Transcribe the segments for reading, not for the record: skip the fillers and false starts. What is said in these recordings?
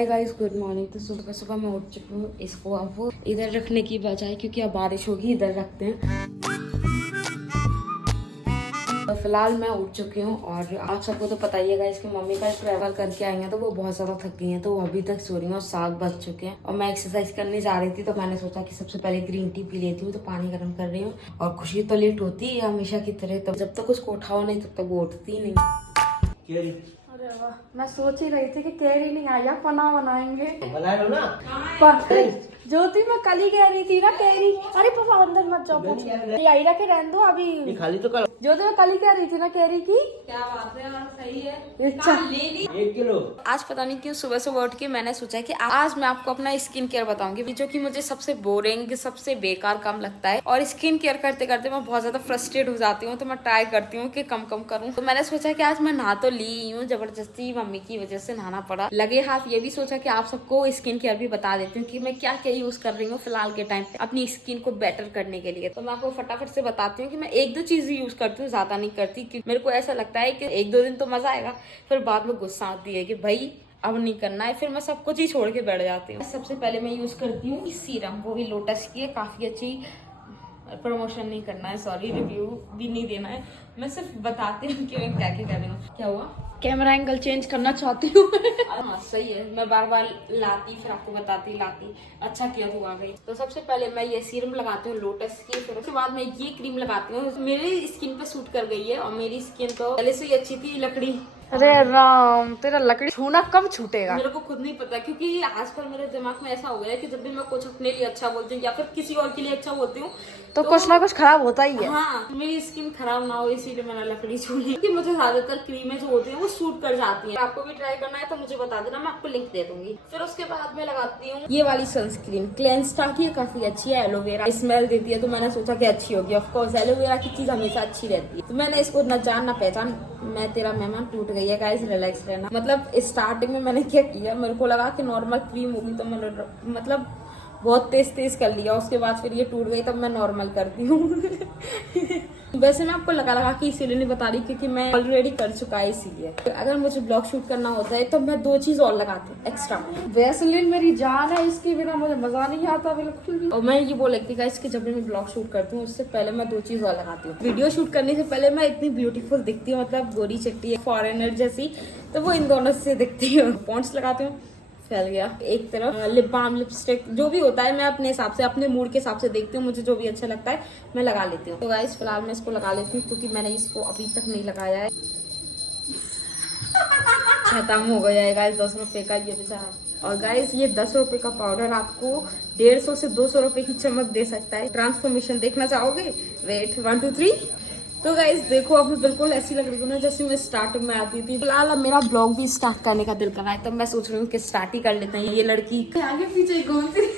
Hi guys, good morning. तो सुबह सुबह मैं उठ चुकी हूँ। इसको अब इधर रखने की बजाय, क्योंकि अब बारिश होगी, इधर रखते हैं। तो फिलहाल मैं उठ चुकी हूँ और आप सबको तो पता ही है गाइस कि मम्मी का ट्रैवल करके आई हैं तो वो बहुत ज्यादा थक गई हैं, तो वो अभी तक सो रही हैं और 7 बज चुके हैं। और मैं एक्सरसाइज करने जा रही थी तो मैंने सोचा कि सबसे पहले ग्रीन टी पी लेती हूँ। तो पानी गर्म कर रही हूँ और खुशी तो लेट होती है हमेशा की तरह, तो जब तक उसको उठाओ नहीं तब तक वो उठती नहीं। अरे वाह, मैं सोच ही रही थी कि कैरी नहीं आया, पना बनाएंगे। बना लो ना। ज्योति मैं कल ही कह रही थी ना कैरी। अरे पापा अंदर मत जाओ, पूछ आई रखे रहने दो अभी। खाली तो कर। ज्योति मैं कल ही कह रही थी ना कैरी की। क्या बात है यार, सही है। अच्छा 1 किलो। आज पता नहीं क्यों सुबह सुबह उठ के मैंने सोचा कि आज मैं आपको अपना स्किन केयर बताऊंगी, जो कि मुझे सबसे बोरिंग, सबसे बेकार काम लगता है। और स्किन केयर करते करते मैं बहुत ज्यादा फ्रस्ट्रेट हो जाती हूँ, तो मैं ट्राई करती हूँ कि कम करूँ। तो मैंने सोचा कि आज मैं नहा तो ली हूँ, जबरदस्ती मम्मी की वजह से नहाना पड़ा। लगे हाथ ये भी सोचा कि आप सबको स्किन केयर भी बता देती हूँ कि मैं क्या क्या यूज कर रही हूँ फिलहाल के टाइम पे अपनी स्किन को बेटर करने के लिए। तो मैं आपको फटाफट से बताती हूँ कि मैं 1-2 चीज यूज करती हूँ, ज्यादा नहीं करती, क्योंकि मेरे को ऐसा लगता है कि 1-2 दिन तो मजा आएगा, फिर बाद में गुस्सा आती है कि भाई अब नहीं करना है, फिर मैं सब कुछ ही छोड़ के बैठ जाती हूँ। सबसे पहले मैं यूज करती हूँ इस सीरम, वो भी लोटस की है, काफी अच्छी। प्रमोशन नहीं करना है, सॉरी, रिव्यू भी नहीं देना है, मैं सिर्फ बताती हूँ कि मैं क्या क्या कर रही हूँ। क्या हुआ? कैमरा एंगल चेंज करना चाहती हूँ। हाँ सही है, मैं बार बार लाती फिर आपको बताती लाती। अच्छा किया तू आ गई। तो सबसे पहले मैं ये सीरम लगाती हूँ लोटस की, फिर उसके बाद मैं ये क्रीम लगाती हूँ। मेरी स्किन पे सूट कर गई है और मेरी स्किन तो पहले से ही अच्छी थी। लकड़ी, अरे राम, तेरा लकड़ी छूना कब छूटेगा? मेरे को खुद नहीं पता, क्योंकि आजकल मेरे दिमाग में ऐसा हो गया है कि जब भी मैं कुछ अपने लिए अच्छा बोलती हूँ या फिर किसी और के लिए अच्छा बोलती हूँ तो कुछ ना कुछ खराब होता ही है। हाँ, मेरी स्किन खराब ना हो इसीलिए मैंने लकड़ी चुनी, क्योंकि मुझे ज्यादातर क्रीमें जो होती हैं वो सूट कर जाती हैं। आपको भी ट्राई करना है तो मुझे बता देना, मैं आपको लिंक दे दूंगी। फिर उसके बाद मैं लगाती हूँ ये वाली सनस्क्रीन, क्लेंस्टा की, काफी अच्छी है, एलोवेरा स्मेल देती है, तो मैंने सोचा कि अच्छी होगी। ऑफकोर्स एलोवेरा की चीज हमेशा अच्छी रहती है, तो मैंने इसको न जान ना पहचान, मैं तेरा मेहमान टूट गई है गाइस, रिलैक्स रहना। मतलब स्टार्टिंग में मैंने क्या किया, मेरे को लगा कि नॉर्मल क्रीम होगी, तो मैंने मतलब बहुत तेज कर लिया। उसके बाद फिर ये टूट गई, तब मैं नॉर्मल करती हूँ। वैसे मैं आपको लगा के इसीलिए नहीं बता रही क्योंकि मैं ऑलरेडी कर चुका है, इसीलिए। अगर मुझे ब्लॉग शूट करना होता है तो मैं 2 चीज और लगाती हूँ एक्स्ट्रा। वैसलीन मेरी जान है, इसके बिना मुझे मजा नहीं आता बिल्कुल भी। और मैं ये बोल लगती है कि जब भी मैं ब्लॉग शूट करती हूँ उससे पहले मैं 2 चीज और लगाती हूँ। वीडियो शूट करने से पहले मैं इतनी ब्यूटीफुल दिखती हूँ, मतलब गोरी चट्टी फॉरेनर जैसी, तो वो इन दोनों से दिखती हूँ। पॉन्ड्स लगाती हूँ, फैल गया एक तरफ, लिप बाम, लिपस्टिक, जो भी होता है मैं अपने हिसाब से, अपने मूड के हिसाब से देखती हूँ, मुझे जो भी अच्छा लगता है मैं लगा लेती हूँ। तो गाइस फिलहाल मैं इसको लगा लेती हूँ क्योंकि मैंने इसको अभी तक नहीं लगाया है। खत्म हो गया है गाइस 10 रुपए का ये बेचारा। और गाइस ये 10 रुपए का पाउडर आपको 150 से 200 रुपए की चमक दे सकता है। ट्रांसफॉर्मेशन देखना चाहोगे? वेट 1 2 3। तो गाइस देखो, अब मैं बिल्कुल ऐसी लग रही हूँ ना जैसे मैं स्टार्टिंग में आती थी। फिलहाल अब मेरा ब्लॉग भी स्टार्ट करने का दिल कर रहा है, तो मैं सोच रही हूँ कि स्टार्ट ही कर लेते हैं। ये लड़की आगे पीछे घूमती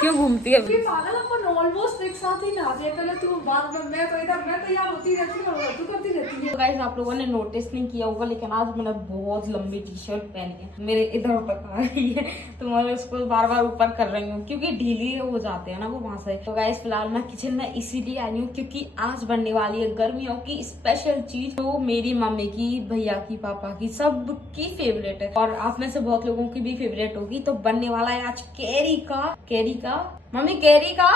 क्यों घूमती है? पागल, अपन ऑलमोस्ट एक साथ ही नहाते हैं। पहले तू, बाद में मैं, तो इधर मैं तैयार होती रहती हूँ, तू करती रहती है। तो गाइस आप लोगों ने नोटिस नहीं किया होगा, लेकिन आज मैंने बहुत लंबी टी शर्ट पहनी है, मेरे इधर तक आ रही है, तो मैं उसको बार बार ऊपर कर रही हूँ क्योंकि ढीली हो जाते हैं ना वो वहां से। तो गाइस फिलहाल मैं किचन में इसीलिए आई हूँ क्योंकि आज बनने वाली है गर्मियों की स्पेशल चीज, जो मेरी मम्मी की, भैया की, पापा की, सबकी फेवरेट है और आप में से बहुत लोगों की भी फेवरेट होगी। तो बनने वाला है आज कैरी का मम्मी, कैरी का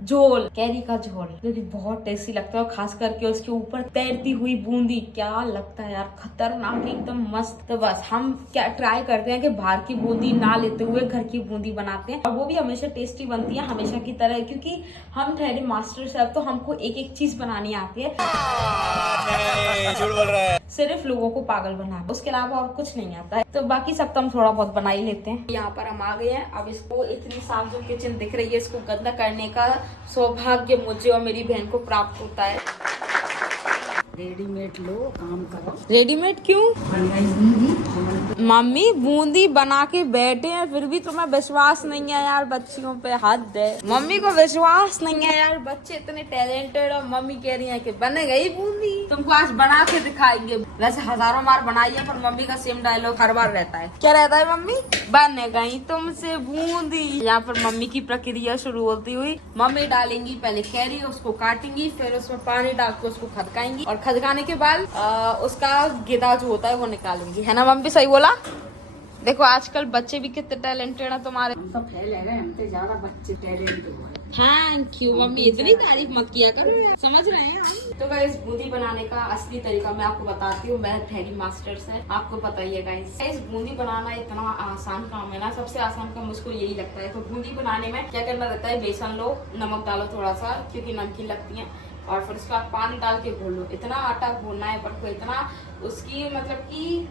झोल, कैरी का झोल, जो कि बहुत टेस्टी लगता है, और खास करके उसके ऊपर तैरती हुई बूंदी, क्या लगता है यार, खतरनाक, एकदम मस्त। तो बस हम क्या ट्राई करते हैं कि बाहर की बूंदी ना लेते हुए घर की बूंदी बनाते हैं, और वो भी हमेशा टेस्टी बनती है, हमेशा की तरह, क्योंकि हम ठहरे मास्टर शेफ, तो हमको एक एक चीज बनानी आती है। झूठ बोल रहा है, सिर्फ लोगों को पागल बना, उसके अलावा और कुछ नहीं आता है। तो बाकी सब तो हम थोड़ा बहुत बना ही लेते हैं। यहाँ पर हम आ गए हैं। अब इसको इतनी साफ जो किचन दिख रही है, इसको गंदा करने का सौभाग्य मुझे और मेरी बहन को प्राप्त होता है। रेडीमेड लो, काम करो। रेडीमेड क्यों? मम्मी बूंदी बना के बैठे हैं, फिर भी तुम्हें विश्वास नहीं है यार बच्चियों पे, हद है। मम्मी को विश्वास नहीं है यार, बच्चे इतने टैलेंटेड, और मम्मी कह रही है कि बने गई बूंदी, तुमको आज बना के दिखाएंगे। वैसे हजारों बार बनाई है, पर मम्मी का सेम डायलॉग हर बार रहता है। क्या रहता है मम्मी? बने गई तुमसे बूंदी। यहाँ पर मम्मी की प्रक्रिया शुरू होती हुई, मम्मी डालेंगी पहले कैरी, उसको काटेंगी, फिर उसमें पानी डाल के उसको खदकाएंगी, और खदकाने के बाद उसका गिदा जो होता है वो निकालेंगी, है ना मम्मी? सही बोला? देखो आजकल बच्चे भी कितने टैलेंटेड हैं तुम्हारे। हम तो फेल है, हमसे ज्यादा बच्चे टैलेंट हुए। थैंक यू मम्मी, इतनी तारीफ मत किया करो यार, समझ रहे हैं हम। तो गाइस बूंदी बनाने का असली तरीका मैं आपको बताती हूँ। मैं ठहरी मास्टर्स है, आपको पता ही है गाइस। बूंदी बनाना इतना आसान काम है ना, सबसे आसान काम मुझको यही लगता है। तो बूंदी बनाने में क्या करना रहता है, बेसन लो, नमक डालो थोड़ा सा क्योंकि नमकीन लगती है, और फिर उसके बाद पानी डाल के घोल लो। इतना आटा घोलना है पर को इतना उसकी मतलब कि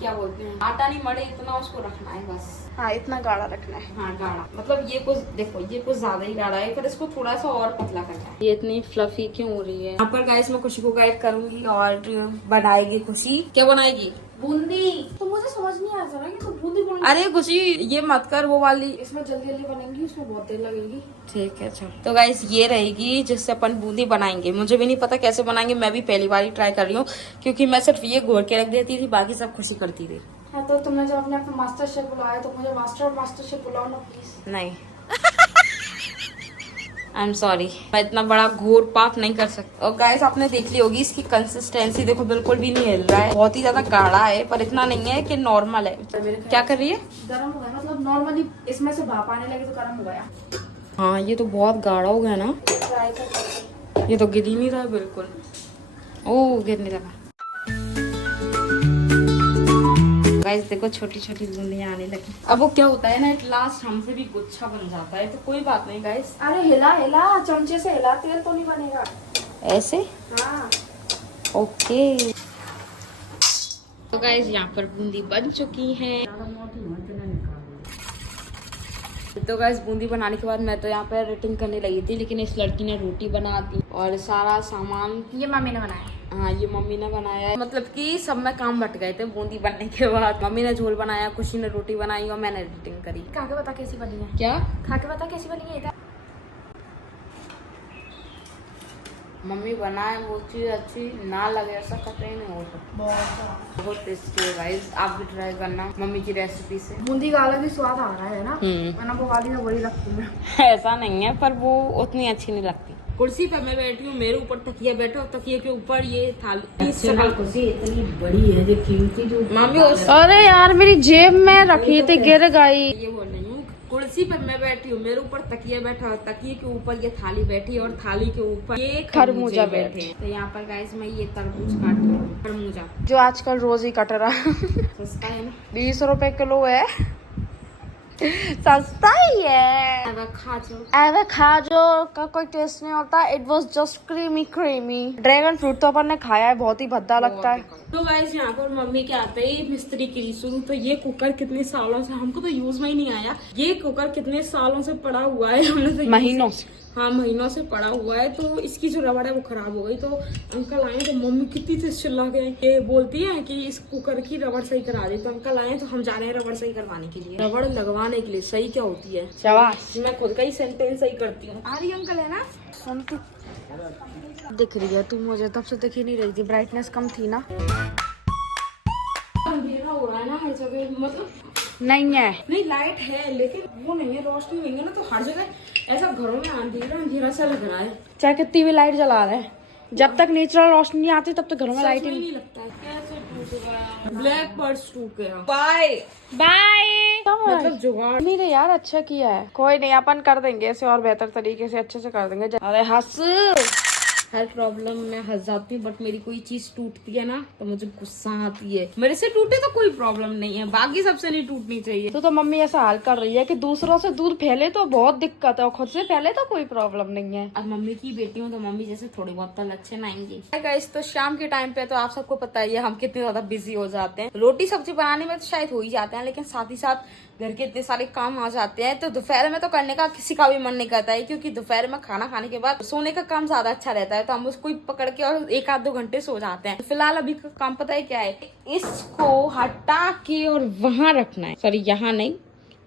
क्या बोलते हैं, आटा नहीं मरे इतना उसको रखना है बस। हाँ इतना गाढ़ा रखना है। हाँ गाढ़ा, मतलब ये कुछ देखो ये कुछ ज्यादा ही गाढ़ा है, फिर इसको थोड़ा सा और पतला करना है। ये इतनी फ्लफी क्यों हो रही है। यहाँ पर गाइस मैं खुशी को गाइड करूंगी और बनाएगी खुशी। क्या बनाएगी? बूंदी। तो मुझे समझ नहीं आ रहा कि तो बूंदी बन। अरे खुशी ये मत कर वो वाली, इसमें जल्दी जल्दी बनेंगी, उसमें बहुत देर लगेगी। ठीक है चलो। तो गाइस ये रहेगी जिससे अपन बूंदी बनाएंगे। मुझे भी नहीं पता कैसे बनाएंगे, मैं भी पहली बार ही ट्राई कर रही हूँ क्योंकि मैं सिर्फ ये घोल के रख देती थी, बाकी सब खुशी करती थी। हाँ तो तुमने जब अपने मास्टर शेफ बुलाया तो मुझे मास्टर शेफ बुलाओ ना प्लीज। नहीं आई एम सॉरी, मैं इतना बड़ा घोर पाप नहीं कर सकती। और गाइस आपने देख ली होगी इसकी कंसिस्टेंसी, देखो बिल्कुल भी नहीं हिल रहा है, बहुत ही ज्यादा गाढ़ा है पर इतना नहीं है कि नॉर्मल है। क्या कर रही है? गर्म हो गया, मतलब नॉर्मली इसमें से भाप आने लगे तो गर्म हो गया। हाँ ये तो बहुत गाढ़ा हो गया ना, ट्राई कर। ये तो गिर ही नहीं रहा है बिल्कुल। ओह गिरने लगा। गाइस देखो छोटी छोटी बूंदियां आने लगी। अब वो क्या होता है ना, एट लास्ट हमसे भी गुच्छा बन जाता है, तो कोई बात नहीं गाइस। अरे हिला हिला, चमचे से हिला, तेल तो नहीं बनेगा ऐसे। हाँ। ओके तो गाइस यहाँ पर बूंदी बन चुकी है। तो गाइस बूंदी बनाने के बाद मैं तो यहाँ पर एडिटिंग करने लगी थी, लेकिन इस लड़की ने रोटी बना दी और सारा सामान ये मम्मी ने बनाया। हाँ ये मम्मी ने बनाया है, मतलब कि सब में काम बट गए थे बूंदी बनने के बाद। मम्मी ने झोल बनाया, खुशी ने रोटी बनाई और मैंने एडिटिंग करी। खा के बता कैसी बनी है। क्या खा के बता कैसी बनी है इधर। मम्मी बनाए वो चीज अच्छी ना लगे ऐसा कतई नहीं हो सकता। बहुत टेस्टी है गाइस, आप भी ट्राई करना मम्मी की रेसिपी से। बूंदी का अलग ही स्वाद आ रहा है ना, वरना वो वाली तो बड़ी लगती है। ऐसा नहीं है पर वो उतनी अच्छी नहीं लगती। कुर्सी पे मैं बैठी हूँ, मेरे ऊपर तकिया बैठा और तकिए के ऊपर ये थाली। कुर्सी इतनी बड़ी है जो कीमती जो मम्मी अरे यार मेरी जेब में रखी थी, गिर गई। ये बोल रही हूँ कुर्सी पे मैं बैठी हूँ, मेरे ऊपर तकिया बैठा और तकिए के ऊपर ये थाली बैठी और थाली के ऊपर ये खरबूजा बैठे। तो यहाँ पर गाइस मैं ये तरबूज काट रही हूँ, खरबूजा जो आजकल रोज ही कट रहा है। सस्ता है ना, 20 रुपए किलो है। सस्ता ही है। एवोकाडो का कोई टेस्ट नहीं होता, it was just creamy. Dragon fruit तो अपन ने खाया है, बहुत ही भद्दा लगता है। तो गाइस यहाँ पर मम्मी के आते ही मिस्त्री की शुरू। तो ये कुकर कितने सालों से, हमको तो यूज में ही नहीं आया। ये कुकर कितने सालों से पड़ा हुआ है, हमने तो महीनों से। हाँ महीनों से पड़ा हुआ है। तो इसकी जो रबड़ है वो खराब हो गई। तो अंकल आए तो मम्मी कितनी तेज चिल्ला गए, ये बोलती है कि इस कुकर की रबड़ सही करा दे। तो अंकल आए तो हम जा रहे हैं रबड़ सही करवाने के लिए। रबड़ लगवाने के लिए सही क्या होती है, शाबाश। मैं खुद का ही सेंटेंस सही करती हूँ। आ रही अंकल है ना, सुन तू दिख रही है। तू मुझे तब से दिख ही नहीं रही थी, ब्राइटनेस कम थी ना। अंधेरा हो रहा है ना हर जगह, मतलब नहीं है, नहीं लाइट है लेकिन वो नहीं है, रोशनी नहीं है ना, तो हर जगह ऐसा घरों में अंधेरा सा लग रहा है। चाहे कितनी भी लाइट जला रहे हैं, जब तक नेचुरल रोशनी नहीं आती तब तक घरों में लाइट ही नहीं लगता है। कैसे टूट गया ब्लैक बर्ड्स, टूट गया। Bye bye. मतलब जुगाड़ नहीं रे यार, अच्छा किया है। कोई नहीं, अपन कर देंगे इसे और बेहतर तरीके से, अच्छे से कर देंगे। अरे हंस। हर प्रॉब्लम में हंस जाती हूँ, बट मेरी कोई चीज टूटती है ना तो मुझे गुस्सा आती है। मेरे से टूटे तो कोई प्रॉब्लम नहीं है, बाकी सबसे नहीं टूटनी चाहिए। तो मम्मी ऐसा हाल कर रही है कि दूसरों से दूर फैले तो बहुत दिक्कत है, और खुद से फैले तो कोई प्रॉब्लम नहीं है। अब मम्मी की बेटी हूँ तो मम्मी जैसे थोड़ी बहुत तो लक्षण आएंगे। गाइस तो शाम के टाइम पे तो आप सबको पता ही है हम कितने ज्यादा बिजी हो जाते हैं। रोटी सब्जी बनाने में तो शायद हो ही जाते हैं, लेकिन साथ ही साथ घर के इतने सारे काम आ जाते हैं। तो दोपहर में तो करने का किसी का भी मन नहीं करता है, क्योंकि दोपहर में खाना खाने के बाद सोने का काम ज्यादा अच्छा रहता है। तो हम उसको पकड़ के और 1-2 घंटे सो जाते हैं। तो फिलहाल अभी का काम पता है क्या है, इसको हटा के और वहां रखना है। सॉरी यहाँ नहीं,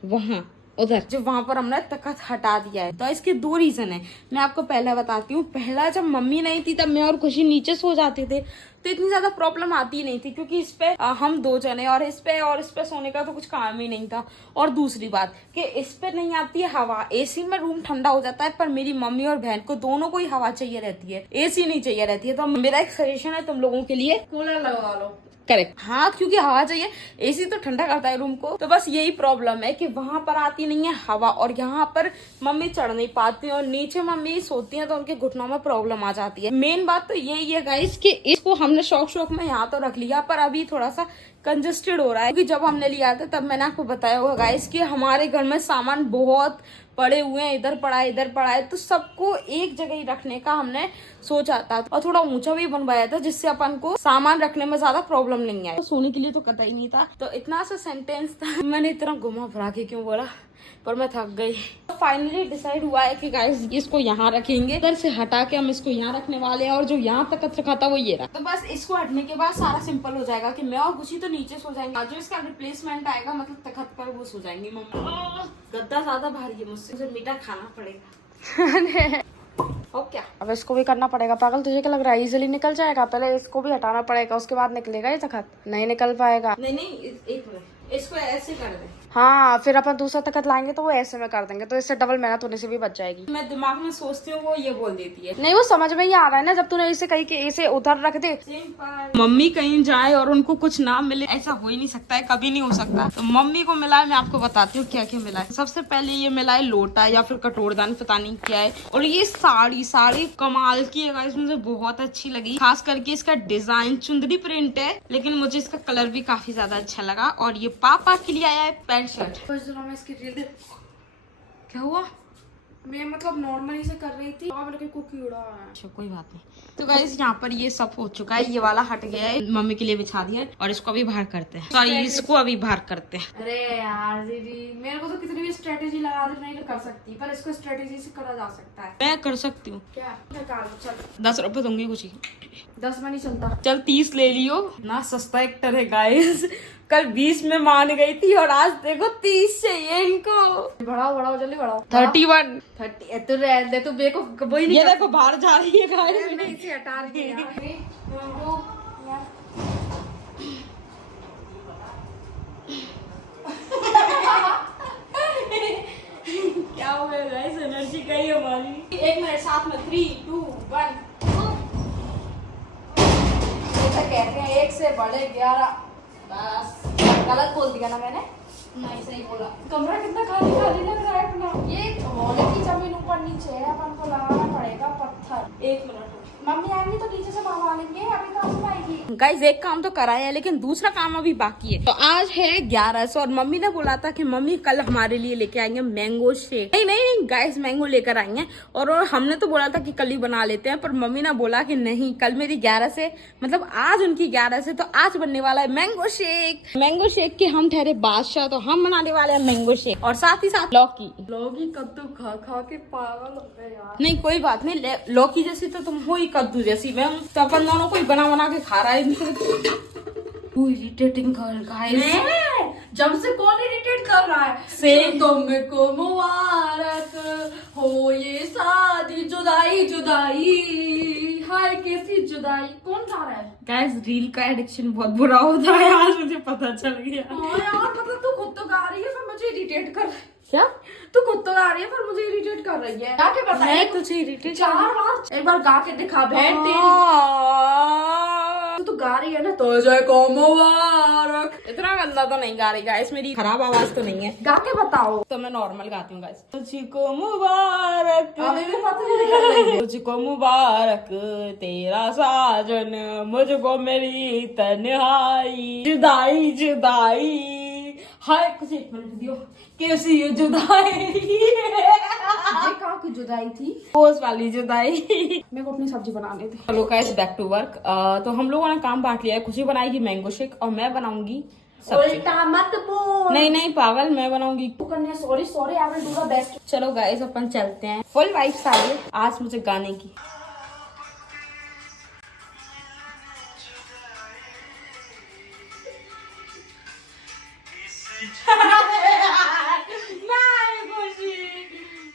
वहां उधर जो वहां पर हमने तख्त हटा दिया है। तो इसके 2 रीजन है, मैं आपको पहला बताती हूँ। पहला, जब मम्मी नहीं थी तब मैं और खुशी नीचे सो जाते थे तो इतनी ज्यादा प्रॉब्लम आती नहीं थी, क्योंकि इस पे हम 2 जने और इस पे सोने का तो कुछ काम ही नहीं था। और दूसरी बात कि इस पे नहीं आती है हवा, एसी में रूम ठंडा हो जाता है, पर मेरी मम्मी और बहन को दोनों को ही हवा चाहिए रहती है, एसी नहीं चाहिए रहती है। तो मेरा एक सजेशन है तुम लोगों के लिए, कूलर लगवा लो। करेक्ट। हाँ, क्योंकि हवा चाहिए, एसी तो ठंडा करता है रूम को। तो बस यही प्रॉब्लम है कि वहां पर आती नहीं है हवा, और यहाँ पर मम्मी चढ़ नहीं पाती है, और नीचे मम्मी सोती है तो उनके घुटनों में प्रॉब्लम आ जाती है। मेन बात तो यही है गाइस कि इसको हमने शौक में यहाँ तो रख लिया, पर अभी थोड़ा सा कंजेस्टेड हो रहा है, क्योंकि जब हमने लिया था तब मैंने आपको बताया होगा गाइस कि हमारे घर में सामान बहुत पड़े हुए हैं, इधर पड़ा है, तो सबको एक जगह ही रखने का हमने सोचा था, और थोड़ा ऊंचा भी बनवाया था जिससे अपन को सामान रखने में ज्यादा प्रॉब्लम नहीं आए। तो सोने के लिए तो कतई नहीं था। तो इतना सा सेंटेंस था, मैंने इतना घुमा फिरा के क्यों बोला, पर मैं थक गई। तो फाइनली डिसाइड हुआ है कि गाइस इसको यहाँ रखेंगे, इधर से हटा के हम इसको यहाँ रखने वाले हैं, और जो यहाँ तक रखा था वो ये रहा। तो बस इसको हटने के बाद सारा सिंपल हो जाएगा कि मैं और खुशी तो नीचे सो जाएंगे, जो इसका रिप्लेसमेंट आएगा मतलब तखत पर वो सो जाएंगे। मम्मा गद्दा ज्यादा भारी है मुझसे, मुझे मीठा खाना पड़ेगा। और क्या, अब इसको भी करना पड़ेगा। पागल, तुझे क्या लग रहा है इजिली निकल जाएगा? पहले इसको भी हटाना पड़ेगा, उसके बाद निकलेगा ये तखत। नहीं निकल पाएगा। नहीं, एक मिनट, इसको ऐसे कर दे। हाँ, फिर अपन दूसरा तखत लाएंगे तो वो ऐसे में कर देंगे, तो इससे डबल मेहनत होने से भी बच जाएगी। मैं दिमाग में सोचती हूँ, वो ये बोल देती है। नहीं, वो समझ में ही आ रहा है ना, जब तूने इसे कहीं के इसे उधर रख दे। मम्मी कहीं जाए और उनको कुछ ना मिले, ऐसा हो ही नहीं सकता है, कभी नहीं हो सकता। तो मम्मी को मिला है, मैं आपको बताती हूँ क्या क्या मिला है। सबसे पहले ये मिला है लोटा या फिर कटोरदान, पता नहीं क्या है। और ये साड़ी कमाल की है गाइस, मुझे बहुत अच्छी लगी, खास करके इसका डिजाइन चुंदरी प्रिंट है, लेकिन मुझे इसका कलर भी काफी ज्यादा अच्छा लगा। और ये पापा के लिए आया है पैंट शर्ट। मैं इसकी रील देख, क्या हुआ? मैं मतलब नॉर्मली से कर रही थी, मेरे को कीड़ा है। अच्छा, कोई बात नहीं। तो गाइस यहाँ पर ये सब हो चुका है, ये वाला हट गया है, मम्मी के लिए बिछा दिया है, और इसको अभी बाहर करते हैं, सॉरी इसको अभी बाहर करते हैं। अरे यार दीदी, मेरे को तो कितनी भी स्ट्रेटेजी लगा दे नहीं कर सकती, पर इसको स्ट्रेटेजी से करा जा सकता है। मैं कर सकती हूँ। क्या चल 10 रुपए दूंगी कुछ ही। 10 में नहीं चलता। चल 30 ले लियो ना, सस्ता एक्टर है गाइस। कल 20 में मान गई थी और आज देखो 30 चाहिए इनको। बढ़ाओ जल्दी बढ़ाओ। 31 30 तो रहने दे, तू बेको वही नहीं। ये देखो बाहर जा रही है गाइस। नहीं, इसे हटा रही है क्या हो गया गाइस, एनर्जी गई हमारी। 1 मिनट, साथ में 3 2 1। ऐसा कहते हैं 1 से बड़े 11। बस गलत बोल दिया ना मैंने? नहीं, सही बोला। कमरा कितना खाली लग रहा है अपना। ये हॉल की जमीन ऊपर नीचे है, अपन को लगाना पड़ेगा पत्थर। 1 मिनट। मम्मी आएंगी तो नीचे से मंगवा लेंगे, अभी कहाँ से आएगी? गाइस एक काम तो कराया है, लेकिन दूसरा काम अभी बाकी है। तो आज है 1100 और मम्मी ने बोला था कि मम्मी कल हमारे लिए लेके आएंगे मैंगो शेक। नहीं गाइस, मैंगो लेकर आएंगे, और हमने तो बोला था कि कल ही बना लेते हैं, पर मम्मी ने बोला कि नहीं, कल मेरी 11 से मतलब आज उनकी 11 से, तो आज बनने वाला है मैंगो शेक। मैंगो शेक के हम ठहरे बादशाह, तो हम बनाने वाले हैं मैंगो शेक, और साथ ही साथ लौकी कद्दू खा के पागल हो गए यार। नहीं कोई बात नहीं, लौकी जैसी तो तुम हो ही, कद्दू जैसी मैं, तो अपन दोनों को बना के खा रहा है। Irritating girl guys. जब से कौन इरिटेट कर रहा है? से तुमको मुबारक हो ये शादी, जुदाई हाय कैसी जुदाई। कौन गा रहा है? गाइस रील का एडिक्शन बहुत बुरा होता है, आज मुझे पता चल गया। हाँ यार, मतलब तू खुद तो गा रही है फिर मुझे इरिटेट कर। क्या? तू खुद तो गा रही है पर मुझे इरिटेट कर रही है। गा के बता। मैं तुझे इरिटेट 4 बार, एक बार गा के दिखा बहन तेरी। तू गा रही है ना, तो जय को मुबारक। इतना गंदा तो नहीं गा रही गाइस, मेरी खराब आवाज तो नहीं है। गा के बताओ। तो मैं नॉर्मल गाती हूँ गाइस। तुझको मुबारक, अभी भी पता नहीं निकल रही है। तुझको मुबारक तेरा साजन, मुझको मेरी तन्हाई, जुदाई हाय। कुछ 1 मिनट दियो, कैसी ये जुदाई। ये कहाँ की जुदाई थी? पोस वाली जुदाई। मेरे को अपनी सब्जी बनाने दे। चलो गाइस बैक टू वर्क। तो हम लोगों ने काम बांट लिया है, खुशी बनाएगी मैंगो शेक और मैं बनाऊंगी सब्जी। उल्टा मत बोल। नहीं पागल, मैं बनाऊंगी। Sorry I will do the best. चलो गाइस अपन चलते हैं, फुल वाइब्स आ रही है आज मुझे गाने की।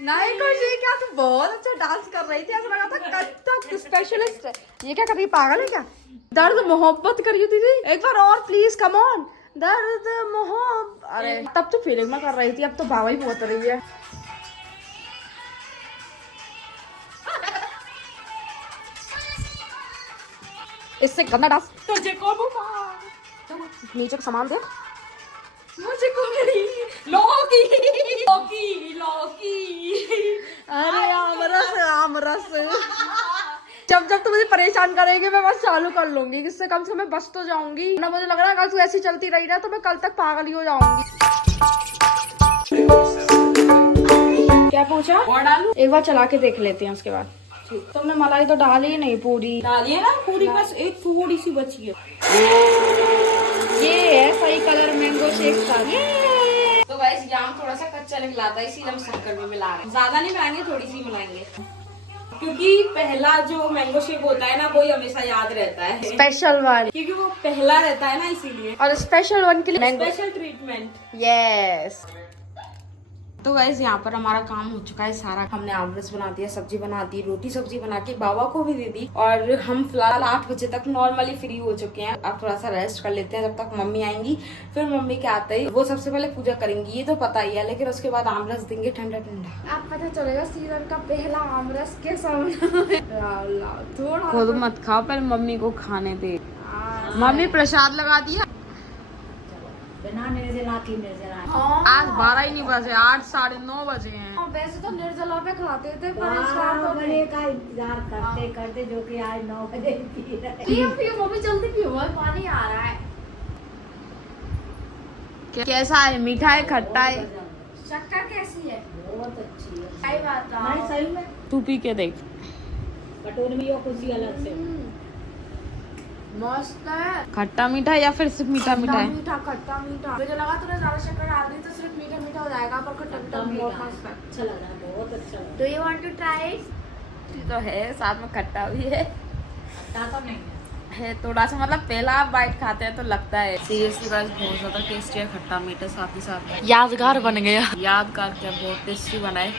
नहीं खुशी, क्या तू बहुत अच्छा डांस कर रही थी, ऐसा लगा था कथक स्पेशलिस्ट है। ये क्या कर रही, पागल है क्या? दर्द मोहब्बत करी थी। एक बार और प्लीज, कम ऑन। दर्द मोहब्बत। अरे तब तो फीलिंग में कर रही थी, अब तो बाबा ही बहुत रही है। इससे गंदा डांस। तुझे को मुबारक, नीचे का सामान देख। मुझे कुंडली लौकी लौकी लौकी। अरे आमरस आमरस। जब जब तू मुझे परेशान करेगी मैं बस चालू कर लूंगी, इससे कम से कम मैं बच तो जाऊंगी ना। मुझे लग रहा है अगर तू ऐसी चलती रही ना तो मैं कल तक पागल ही हो जाऊंगी। क्या पूछा? और डालू? एक बार चला के देख लेते हैं उसके बाद। तुमने मलाई तो डाली ही नहीं पूरी। डालिए ना पूरी, बस एक थोड़ी सी बची है। ये है सही कलर मैंगो शेक का। तो गाइस जाम थोड़ा सा कच्चा निकला था, इसीलिए हम शक्कर में मिला रहे हैं। ज्यादा नहीं मिलाएंगे, थोड़ी सी मिलाएंगे, क्योंकि पहला जो मैंगो शेक होता है ना वही हमेशा याद रहता है, स्पेशल वन, क्योंकि वो पहला रहता है ना, इसीलिए। और स्पेशल वन के लिए स्पेशल ट्रीटमेंट। यस। तो गाइस यहाँ पर हमारा काम हो चुका है सारा। हमने आमरस बना दिया, सब्जी बना दी, रोटी सब्जी बना के बाबा को भी दे दी, और हम फिलहाल 8 बजे तक नॉर्मली फ्री हो चुके हैं। अब थोड़ा सा रेस्ट कर लेते हैं जब तक मम्मी आएंगी। फिर मम्मी के आते ही वो सबसे पहले पूजा करेंगी, ये तो पता ही है, लेकिन उसके बाद आमरस देंगे ठंडा ठंडा। अब पता चलेगा सीजन का पहला आमरस कैसा थोड़ा खुद मत खाओ, पहले मम्मी को खाने दे। मम्मी प्रसाद लगा दिया। बिना निर्जला की निर्जला। आज 12 ही नहीं बजे, 8 साढ़े 9 बजे हैं। वैसे तो निर्जला पे खाते थे पर इस 12 बार तो बजे का इंतजार करते करते, जो कि आज 9 बजे पी रहे। पियो मम्मी जल्दी पियो, पानी आ रहा है। कैसा है? मीठा है, खट्टा है? शक्कर कैसी है? बहुत अच्छी है। सही बात नहीं सही में तू पी के देख। कटोरी में यो खुशी अलग से। मस्त है। खट्टा मीठा या फिर सिर्फ मीठा मीठा है? मीठा खट्टा मीठा। मुझे लगा तूने ज्यादा शक्कर डाल दी तो सिर्फ मीठा मीठा हो जाएगा, पर खट्टा मीठा बहुत मस्त है। अच्छा लगा, बहुत अच्छा लगा। Do you want to try it? तो है, साथ में खट्टा भी है। खट्टा तो नहीं है। थोड़ा सा, मतलब पहला बाइट खाते हैं तो लगता है सीरियसली गाइस बहुत ज्यादा टेस्टी है, खट्टा मीठा साथ ही साथ यादगार बन गया। यादगार क्या, बहुत टेस्टी बनाए।